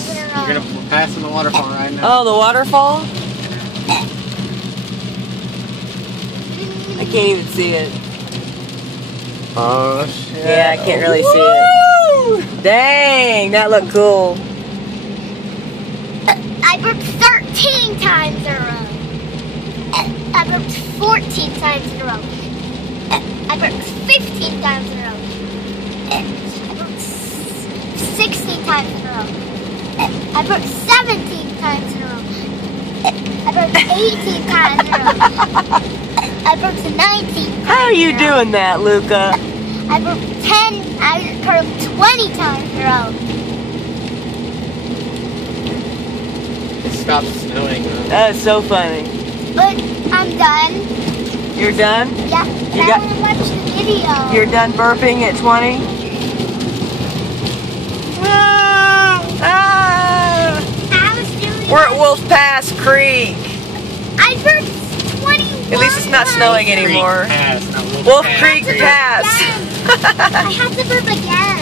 You're gonna pass in the waterfall right now. Oh, the waterfall? I can't even see it. Oh shit. Yeah, I can't really see it. Dang, that looked cool. I burped 13 times in a row. I burped 14 times in a row. I burped 15 times in a row. I burped 16 times in a row. I burped 17 times in a row. I burped 18 times in a row. I burped 19 times. How are you doing that, Luca? I burped 10, I burped 20 times in a row. It stopped snowing. That is so funny. But I'm done. You're done? Yeah, You I got- want to watch the video. You're done burping at 20? I was doing We're at Wolf Pass Creek. I burped 21 At least it's not snowing times. anymore. Pass, not Wolf Creek Pass. I have to burp again.